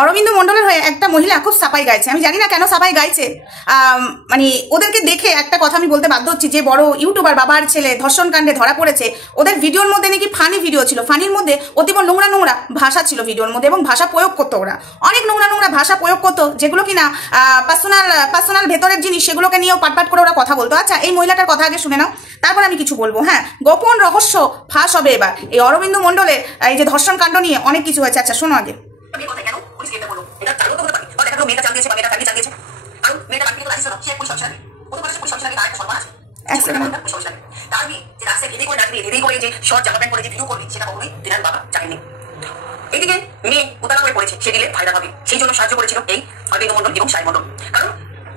অরবিন্দ মণ্ডলের হয়ে একটা মহিলা খুব সাফাই গাইছে। আমি জানি না কেন সাফাই গাইছে, মানে ওদেরকে দেখে একটা কথা আমি বলতে বাধ্য হচ্ছি, যে বড় ইউটিউবার বাবার ছেলে ধর্ষণ কাণ্ডে ধরা পড়েছে, ওদের ভিডিওর মধ্যে নাকি ফানি ভিডিও ছিল, ফানির মধ্যে অতীব নোংরা নোংরা ভাষা ছিল ভিডিওর মধ্যে, এবং ভাষা প্রয়োগ করতো ওরা, অনেক নোংরা নোংরা ভাষা প্রয়োগ করতো, যেগুলো কিনা পার্সোনাল ভেতরের জিনিস, সেগুলোকে নিয়েও পাটপাট করে ওরা কথা বলতো। আচ্ছা, এই মহিলাটার কথা আগে শুনে নাও, তারপর আমি কিছু বলবো। হ্যাঁ, গোপন রহস্য ফাঁস হবে এবার এই অরবিন্দ মণ্ডলের এই যে ধর্ষণ কাণ্ড নিয়ে অনেক কিছু হয়েছে। আচ্ছা শোনো আগে। এইদিকে মেয়ে উতালা হয়ে পড়েছে, সে দিলে ভাইরাল হবে, সেই জন্য সাহায্য করেছিল এই অরবিন্দ মণ্ডল এবং সাই মণ্ডল। কারণ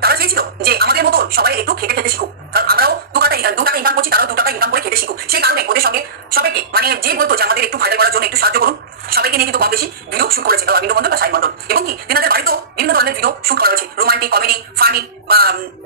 তারা চেয়েছিল যে আমাদের মতো সবাই একটু খেতে খেতে শিখুক, কারণ আমরাও দু টাকা ইনকাম করছি, তারাও 2 টাকা ইনকাম করে খেতে শিখুক। সেই কারণে ওদের সঙ্গে সবাইকে মানে যে বলতো যে আমাদের একটু ভাইরাল করার জন্য একটু সাহায্য করুন, সবাইকে নিয়ে কিন্তু কম বেশি ভিডিও শুট করেছে অরবিন্দ মণ্ডল বা সাই মণ্ডল। এবং কি তেনাদের বাড়িতেও বিভিন্ন ধরনের ভিডিও শুট করা হয়েছে, রোমান্টিক, কমেডি, ফানি,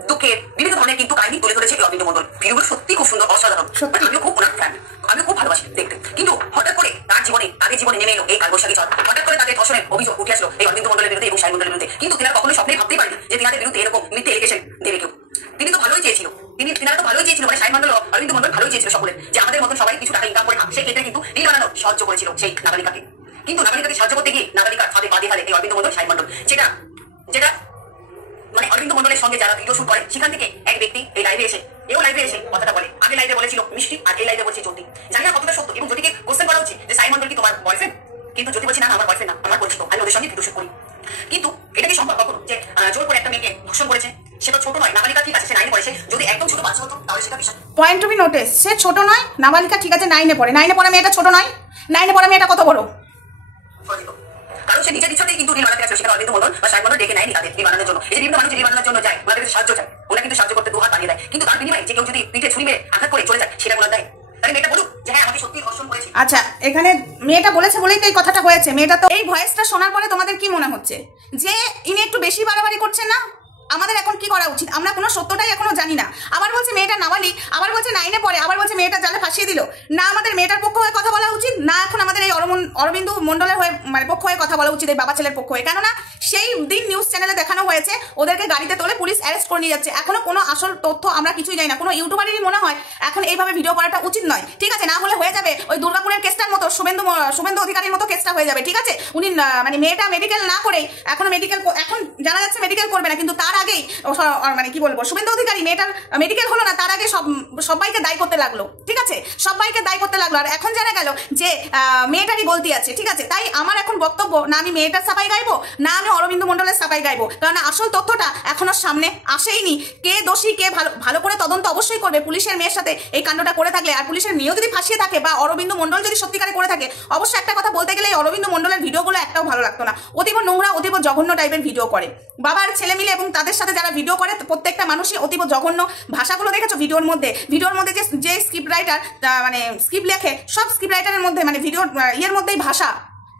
দুঃখের বিভিন্ন ধরনের কিন্তু কাহিনী তুলে ধরেছে অরবিন্দ মণ্ডল। ভিডিওগুলো সত্যি খুব সুন্দর, অসাধারণ। আমিও খুব ওনার ফ্যান, আমি খুব ভালোবাসি দেখতে। কিন্তু হঠাৎ করে তাদের জীবনে নেমে এলো এই কালবৈশাখী ঝড়। হঠাৎ করে তাদের ধর্ষণের অভিযোগ উঠে আসলো এই অরবিন্দ মণ্ডলের বিরুদ্ধে এবং সাই মণ্ডলের বিরুদ্ধে। কিন্তু তেনারা কখনোই স্বপ্নে ভাবতেই পারেনি যে তেনাদের বিরুদ্ধে এরকম মিথ্যে এলিগেশন দেবে কেউ। তিনি তো ভালোই চেয়েছিল, তেনারা তো ভালোই চেয়েছিল, মানে সাই মণ্ডল অরবিন্দ মণ্ডল ভালোই চেয়েছিল সকলের, যে আমাদের মতন সবাই কিছু টাকা ইনকাম করে খাক। সেই ক্ষেত্রে কিন্তু রিল বানানোর সাহায্য করেছিল সেই নাবালিকাকে। কিন্তু নাবালিকাকে সাহায্য করতে গিয়ে নাবালিকার ফাঁদে পা দিয়ে ফেলে এই অরবিন্দ মণ্ডল, সাই মণ্ডল। যেটা মানে অরবিন্দ মণ্ডলের সঙ্গে যারা ভিডিও শুট করে, সেখান থেকে এক ব্যক্তি এই লাইভে এসে কথাটা বলে। আগে লাইভে বলেছিল মিষ্টি, আর এই লাইভে বলছে জ্যোতি। জানি না কতটা সত্য, এবং জ্যোতিকে কোশ্চেন করা হচ্ছে যে সাই মণ্ডল কি তোমার বয়ফ্রেন্ড? কিন্তু জ্যোতি বলছি না, আমার বয়ফ্রেন্ড না, আমার পরিচিত, আমি ওদের সঙ্গে ভিডিও শুট করি। কিন্তু এটা কি সম্ভব কখনো যে জোর করে একটা মেয়েকে ধর্ষণ করেছে? সে তো ছোট নয়, নাবালিকা, ঠিক আছে, সে 9 পড়ে। সে যদি একদম ছোট বাচ্চা হতো তাহলে সেটা বিষয়। পয়েন্ট টু বি নোটিস, সে ছোট নয়, নাবালিকা, ঠিক আছে, 9 পড়ে। 9 পড়া মেয়েটা ছোট নয়? 9 পড়া মেয়েটা কত বড়? কারণ সে নিজের ইচ্ছাতেই কিন্তু রিল বানাতে আসলে, সেটা অরবিন্দ মণ্ডল বা সাই মণ্ডল ডেকে নেয়নি তাদের রিল বানানোর জন্য। এই যে বিভিন্ন মানুষ রিল বানানোর জন্য যায়, ওনাদের সাহায্য চায়, ওরা কিন্তু সাহায্য করতে 2 হাত বানিয়ে দেয়। কিন্তু তার বিনিময়ে যে কেউ যদি পিঠে ছুরি মেরে আঘাত করে চলে যায়, সেটা ওনার দেয়। তাহলে মেয়েটা বলুক যে হ্যাঁ আমাকে সত্যি ধর্ষণ করেছে। আচ্ছা, এখানে মেয়েটা বলেছে বলেই তো এই কথাটা হয়েছে। মেয়েটা তো এই ভয়েসটা শোনার পরে তোমাদের কি মনে হচ্ছে যে ইনি একটু বেশি বাড়াবাড়ি করছেন না? আমাদের এখন কি করা উচিত? আমরা কোনো সত্যটাই এখনো জানি না। আবার বলছে মেয়েটা নাবালিক, আবার বলছে 9 পড়ে, আবার বলছে মেয়েটা জালে ফাঁসিয়ে দিল। না আমাদের মেয়েটার পক্ষ হয়ে কথা বলা উচিত, না এখন আমাদের এই অরবিন্দ মণ্ডলের হয়ে মানে পক্ষ হয়ে কথা বলা উচিত, এই বাবা ছেলের পক্ষ হয়ে? কেননা সেই দিন নিউজ চ্যানেলে দেখানো হয়েছে ওদেরকে গাড়িতে তোলে পুলিশ অ্যারেস্ট করে নিয়ে যাচ্ছে। এখনো কোনো আসল তথ্য আমরা কিছুই জানি না। কোনো ইউটিউবারেরই মনে হয় এখন এইভাবে ভিডিও করাটা উচিত নয়, ঠিক আছে? না হলে হয়ে যাবে ওই দুর্গাপুরের কেসটার মতো, শুভেন্দু অধিকারীর মতো কেসটা হয়ে যাবে, ঠিক আছে? উনি মানে মেয়েটা মেডিকেল না করেই এখন জানা যাচ্ছে মেডিকেল করবে না, কিন্তু তার আগেই মানে কি বলবো, শুভেন্দু অধিকারী মেয়েটার মেডিকেল হলো না, তার আগে সবাইকে দায়ী করতে লাগলো, ঠিক আছে? সবাইকে দায়ী করতে লাগলো। আর এখন জানা গেল যে মেয়েটারই গলতি আছে, ঠিক আছে? তাই আমার এখন বক্তব্য, না আমি মেয়েটার সাফাই গাইবো, না আমি অরবিন্দ মণ্ডলের সাফাই গাইবো, কারণ আসল তথ্যটা এখনো সামনে আসেইনি। কে দোষী, কে ভালো করে তদন্ত অবশ্যই করবে পুলিশের মেয়ের সাথে এই কাণ্ডটা করে থাকলে। আর পুলিশের মেয়েও যদি ফাঁসিয়ে থাকে বা অরবিন্দ মণ্ডল যদি সত্যিকারে করে থাকে, অবশ্যই একটা কথা বলতে গেলে অরবিন্দ মণ্ডলের ভিডিওগুলো একটাও ভালো লাগতো না। অতীব নোংরা, অতীব জঘন্য টাইপের ভিডিও করে বাবার ছেলে মিলে, এবং তাদের সাথে যারা ভিডিও করে প্রত্যেকটা মানুষই অতীব জঘন্য। ভাষাগুলো দেখেছো ভিডিওর মধ্যে যে স্ক্রিপ্ট রাইটার মানে স্ক্রিপ্ট লেখে, সব স্ক্রিপ্ট রাইটারের মধ্যে মানে ভিডিওর ইয়ের মধ্যেই ভাষা,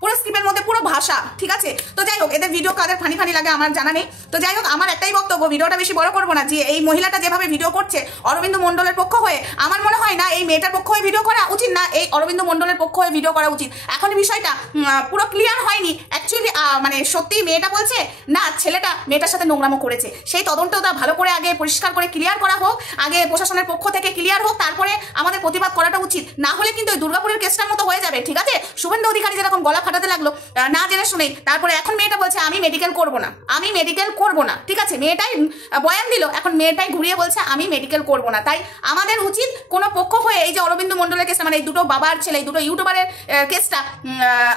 পুরো স্ক্রিপ্টের মধ্যে পুরো ভাষা, ঠিক আছে? তো যাই হোক, এদের ভিডিও কাদের ফানি লাগে আমার জানা নেই। তো যাই হোক, আমার একটাই বক্তব্য, ভিডিওটা বেশি বড় করবো না, যে এই মহিলাটা যেভাবে ভিডিও করছে অরবিন্দ মণ্ডলের পক্ষ হয়ে, আমার মনে হয় না এই মেয়েটার পক্ষ হয়ে ভিডিও করা উচিত, না এই অরবিন্দ মণ্ডলের পক্ষ হয়ে ভিডিও করা উচিত। এখন বিষয়টা পুরো ক্লিয়ার হয়নি অ্যাকচুয়ালি, মানে সত্যি মেয়েটা বলছে না ছেলেটা মেয়েটার সাথে নোংরামো করেছে, সেই তদন্তটা ভালো করে আগে পরিষ্কার করে ক্লিয়ার করা হোক, আগে প্রশাসনের পক্ষ থেকে ক্লিয়ার হোক, তারপরে আমাদের প্রতিবাদ করাটা উচিত। না হলে কিন্তু ওই দুর্গাপুরের কেসটার মতো হয়ে যাবে, ঠিক আছে? শুভেন্দু অধিকারী যেরকম গলা ফাটাতে লাগলো না জেনে শুনেই, তারপরে এখন মেয়েটা বলছে আমি মেডিকেল করবো না, ঠিক আছে? মেয়েটাই বয়ান দিল, এখন মেয়েটাই ঘুরিয়ে বলছে আমি মেডিকেল করবো না। তাই আমাদের উচিত কোনো পক্ষ হয়ে এই যে অরবিন্দ মণ্ডলের কেসটা, মানে এই দুটো বাবার ছেলে, এই দুটো ইউটিউবারের কেসটা,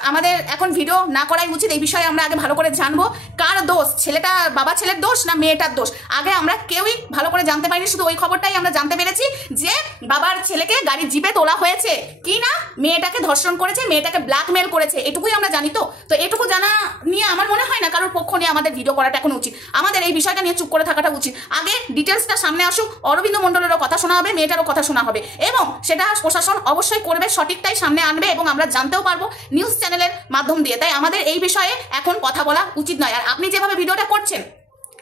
আমাদের এখন ভিডিও না করাই উচিত। এই বিষয়ে আমরা আগে ভালো করে জানবো কার দোষ, ছেলেটা বাবা ছেলের দোষ না মেয়েটার দোষ। আগে আমরা কেউই ভালো করে জানতে পারিনি, শুধু ওই খবরটাই আমরা জানতে পেরেছি যে বাবার ছেলেকে গাড়ির জিপে তোলা হয়েছে, কি না মেয়েটাকে ধর্ষণ করেছে, মেয়েটাকে ব্ল্যাকমেল করেছে, এটুকুই আমরা জানি। তো এটুকু জানা নিয়ে আমার মনে হয় না কারোর পক্ষ নিয়ে আমাদের ভিডিও করাটা এখন উচিত। আমাদের এই বিষয়টা নিয়ে চুপ করে থাকাটা উচিত। আগে ডিটেলসটা সামনে আসুক, অরবিন্দ মণ্ডলেরও কথা শোনা হবে, মেয়েটারও কথা শোনা হবে, এবং সেটা প্রশাসন অবশ্যই করবে, সঠিকটাই সামনে আনবে, এবং আমরা জানতেও পারবো নিউজ চ্যানেলের মাধ্যম দিয়ে। তাই আমাদের এই বিষয়ে এখন কথা বলা উচিত নয়। আর আপনি যেভাবে ভিডিওটা করছেন,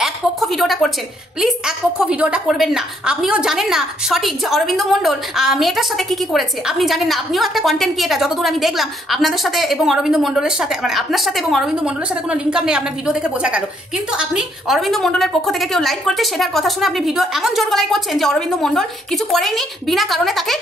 এক পক্ষ ভিডিওটা করছেন, প্লিজ এক পক্ষ ভিডিওটা করবেন না। আপনিও জানেন না সঠিক যে অরবিন্দ মণ্ডল মেয়েটার সাথে কি কি করেছে, আপনি জানেন না। আপনিও একটা কন্টেন্ট ক্রিয়েটার, যতদূর আমি দেখলাম আপনাদের সাথে এবং অরবিন্দ মণ্ডলের সাথে, মানে আপনার সাথে এবং অরবিন্দ মণ্ডলের সাথে কোনো লিঙ্ক আপ নেই, আপনার ভিডিও দেখে বোঝা গেল। কিন্তু আপনি অরবিন্দ মণ্ডলের পক্ষ থেকে কেউ লাইভ করছে, সেটার কথা শুনে আপনি ভিডিও এমন জোর গলায় করছেন যে অরবিন্দ মণ্ডল কিছু করেনি, বিনা কারণে তাকে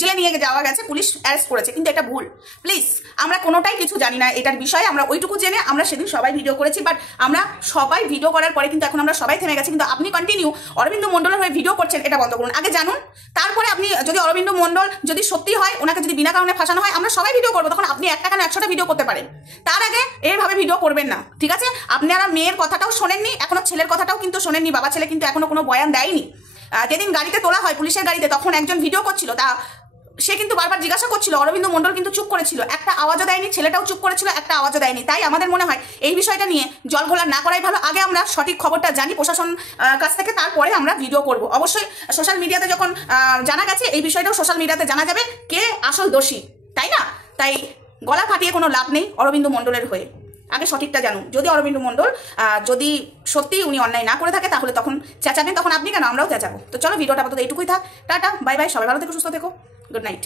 জেলে নিয়ে যাওয়া গেছে, পুলিশ অ্যারেস্ট করেছে। কিন্তু এটা ভুল। প্লিজ, আমরা কোনোটাই কিছু জানি না এটার বিষয়ে, আমরা ওইটুকু জেনে আমরা সেদিন সবাই ভিডিও করেছি। বাট আমরা সবাই ভিডিও করার পরে কিন্তু এখন আমরা সবাই থেমে গেছি। কিন্তু আপনি কন্টিনিউ অরবিন্দ মণ্ডলের হয়ে ভিডিও করছেন, এটা বন্ধ করুন। আগে জানুন, তারপরে আপনি যদি অরবিন্দ মণ্ডল যদি সত্যি হয়, ওনাকে যদি বিনা কারণে ফাঁসানো হয়, আমরা সবাই ভিডিও করবো, তখন আপনি একটা কেন 100টা ভিডিও করতে পারেন। তার আগে এইভাবে ভিডিও করবেন না, ঠিক আছে? আপনারা মেয়ের কথাটাও শোনেননি, এখনো ছেলের কথাটাও কিন্তু শোনেননি। বাবা ছেলে কিন্তু এখনো কোনো বয়ান দেয়নি। যেদিন গাড়িতে তোলা হয় পুলিশের গাড়িতে, তখন একজন ভিডিও করছিল, তা সে কিন্তু বারবার জিজ্ঞাসা করছিল, অরবিন্দ মণ্ডল কিন্তু চুপ করেছিল, একটা আওয়াজও দেয়নি, ছেলেটাও চুপ করেছিল, একটা আওয়াজও দেয়নি। তাই আমাদের মনে হয় এই বিষয়টা নিয়ে জল ঘোলা না করাই ভালো। আগে আমরা সঠিক খবরটা জানি প্রশাসন কাছ থেকে, তারপরে আমরা ভিডিও করব। অবশ্যই সোশ্যাল মিডিয়াতে যখন জানা গেছে, এই বিষয়টাও সোশ্যাল মিডিয়াতে জানা যাবে কে আসল দোষী, তাই না? তাই গলা ফাটিয়ে কোনো লাভ নেই অরবিন্দ মণ্ডলের হয়ে। আগে সঠিকটা জানুন। যদি অরবিন্দ মণ্ডল যদি সত্যি উনি অন্যায় না করে থাকে, তাহলে তখন চেঁচাবেন, তখন আপনি কেন, আমরাও চেঁচাবো। তো চলো, ভিডিওটা আপাতত এইটুকুই থাক। টাটা, বাই বাই, সবাই ভালো থেকো, সুস্থ থেকো, গুড নাইট।